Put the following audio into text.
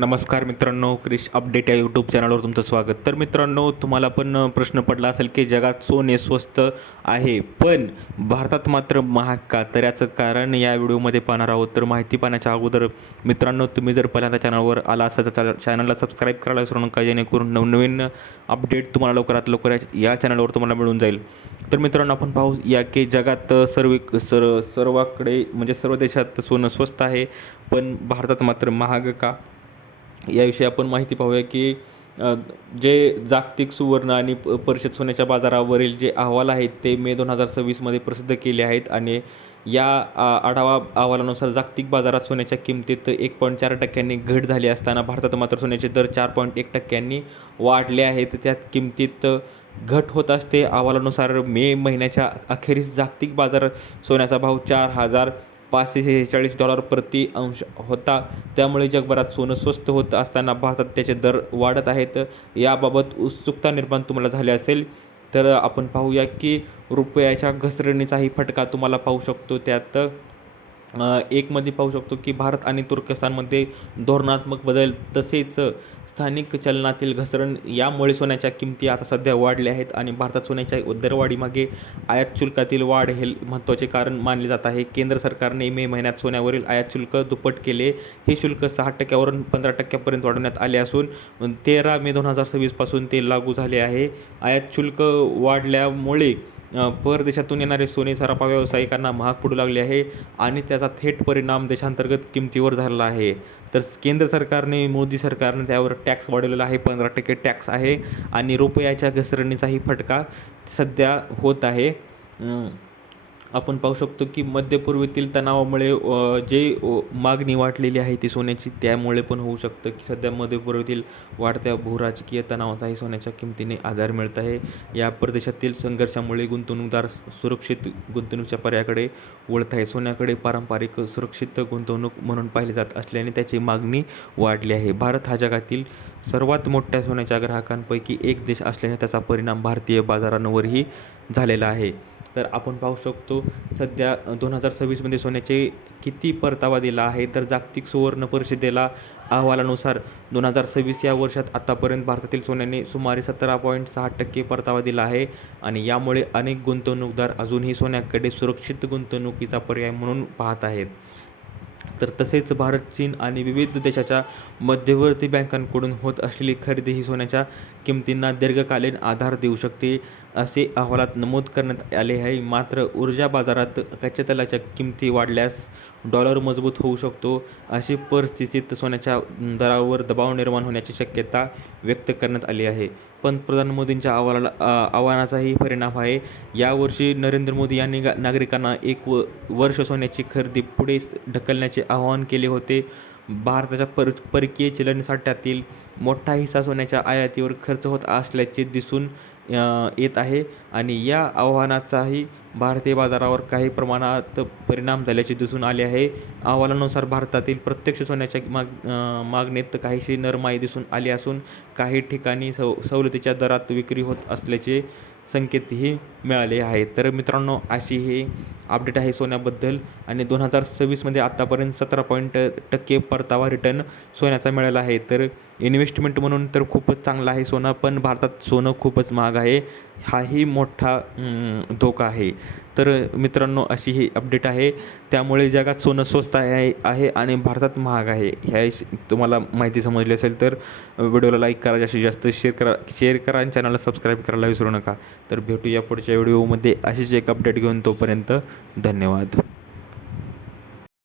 नमस्कार मित्रांनो, क्रिश अपडेट या यूट्यूब चॅनलवर तुमचं स्वागत. तर मित्रांनो, तुम्हाला पण प्रश्न पडला असेल की जगात सोने स्वस्त आहे पण भारतात मात्र महाग का? तर याचं कारण या व्हिडिओमध्ये पाहणार आहोत. तर माहिती पाहण्याच्या अगोदर मित्रांनो, तुम्ही जर पहिल्यांदा चॅनलवर आला असाल तर चॅनलला सबस्क्राईब करायला विसरू नका, जेणेकरून नवनवीन अपडेट तुम्हाला लवकरात लवकर या चॅनलवर तुम्हाला मिळून जाईल. तर मित्रांनो, आपण पाहू या की जगात सर्वाकडे म्हणजे सर्व देशात सोनं स्वस्त आहे पण भारतात मात्र महाग का? याविषयी आपण माहिती पाहूया की जे जागतिक सुवर्ण आणि परिषद सोन्याच्या बाजारावरील जे अहवाल आहेत ते मे 2026मध्ये प्रसिद्ध केले आहेत. आणि या आढावा अहवालानुसार जागतिक बाजारात सोन्याच्या किमतीत 1.4% घट झाली असताना भारतात मात्र सोन्याचे दर 4.1% वाढले आहेत. त्यात किमतीत घट होत असते. अहवालानुसार मे महिन्याच्या अखेरीस जागतिक बाजार सोन्याचा भाव $4,546 प्रति अंश होता. त्यामुळे जगभरात सोनं स्वस्त होत असताना भारतात त्याचे दर वाढत आहेत. याबाबत उत्सुकता निर्माण तुम्हाला झाली असेल तर आपण पाहूया की रुपयाच्या घसरणीचाही फटका तुम्हाला पाहू शकतो. त्यात एकमध्ये पाहू शकतो की भारत आणि तुर्कस्तानमध्ये धोरणात्मक बदल तसेच स्थानिक चलनातील घसरण यामुळे सोन्याच्या किमती आता सध्या वाढल्या आहेत. आणि भारतात सोन्याच्या दरवाढीमागे आयात शुल्कातील वाढ हे महत्त्वाचे कारण मानले जात आहे. केंद्र सरकारने मे महिन्यात सोन्यावरील आयात शुल्क दुप्पट केले. हे शुल्क 6%वरून 15%पर्यंत वाढवण्यात आले असून 13 मे 2026 पासून ते लागू झाले आहे. आयात शुल्क वाढल्यामुळे परदेशातून येणारे सोने सराफा व्यावसायिकांना महाग पडू लागले आहे आणि त्याचा थेट परिणाम देशांतर्गत किमतीवर झालेला आहे. तर केंद्र सरकारने, मोदी सरकारने त्यावर टॅक्स वाढवलेला आहे, 15% टॅक्स आहे. आणि रुपयाच्या घसरणीचाही फटका सध्या होत आहे. आपण पाहू शकतो की मध्यपूर्वेतील तणावामुळे मागणी वाढलेली आहे ती सोन्याची, त्यामुळे पण होऊ शकतं की सध्या मध्यपूर्वेतील वाढत्या भूराजकीय तणावाचाही सोन्याच्या किमतीने आधार मिळत आहे. या प्रदेशातील संघर्षामुळे गुंतवणूकदार सुरक्षित गुंतवणुकीच्या पर्यायाकडे वळत आहे. सोन्याकडे पारंपरिक सुरक्षित गुंतवणूक म्हणून पाहिले जात असल्याने त्याची मागणी वाढली आहे. भारत हा जगातील सर्वात मोठ्या सोन्याच्या ग्राहकांपैकी एक देश असल्याने त्याचा परिणाम भारतीय बाजारांवरही झालेला आहे. तर आपण पाहू शकतो सध्या 2026मध्ये सोन्याचे किती परतावा दिला आहे. तर जागतिक सुवर्ण परिषदेला अहवालानुसार 2026 या वर्षात आतापर्यंत भारतातील सोन्याने सुमारे 17.6% परतावा दिला आहे. आणि यामुळे अनेक गुंतवणूकदार अजूनही सोन्याकडे सुरक्षित गुंतवणुकीचा पर्याय म्हणून पाहत आहेत. तर तसेच भारत, चीन आणि विविध देशाच्या मध्यवर्ती बँकांकडून होत असलेली खरेदी ही सोन्याच्या किमतींना दीर्घकालीन आधार देऊ शकते, असे अहवालात नमूद करण्यात आले आहे. मात्र ऊर्जा बाजारात कच्च्या तेलाच्या किमती वाढल्यास डॉलर मजबूत होऊ शकतो. अशी परिस्थितीत सोन्याच्या दरावर दबाव निर्माण होण्याची शक्यता व्यक्त करण्यात आली आहे. पंतप्रधान मोदींच्या आव्हानाचाही परिणाम आहे. यावर्षी नरेंद्र मोदी यांनी नागरिकांना वर्ष सोन्याची खरेदी पुढे ढकलण्याचे आवाहन केले होते. भारताच्या परकीय चलन साठ्यातील मोठा हिस्सा सोन्याच्या आयातीवर खर्च होत असल्याचे दिसून येत आहे. आणि या आव्हानाचाही भारतीय बाजारावर काही प्रमाणात परिणाम झाल्याचे दिसून आले आहे. अहवालानुसार भारतातील प्रत्यक्ष सोन्याच्या मागणीत काहीशी नरमाई दिसून आली असून काही ठिकाणी सवलतीच्या दरात विक्री होत असल्याचे संकेतही मिळाले आहेत. तर मित्रांनो, अशी ही अपडेट आहे सोन्याबद्दल. आणि 2026मध्ये आत्तापर्यंत 17% परतावा रिटर्न सोन्याचा मिळाला आहे. तर इन्व्हेस्टमेंट म्हणून तर खूपच चांगला आहे सोनं, पण भारतात सोनं खूपच महाग आहे, हाही मोठा धोका आहे. तर मित्रांनो, अशी ही अपडेट आहे. त्यामुळे जगात सोनं स्वस्त आहे आणि भारतात महाग आहे. ह्या तुम्हाला माहिती समजली असेल तर व्हिडिओला लाईक करा, जास्तीत जास्त शेअर करा आणि चॅनलला सबस्क्राईब करायला विसरू नका. तर भेटूया पुढच्या व्हिडिओमध्ये अशीच एक अपडेट घेऊन. तोपर्यंत धन्यवाद.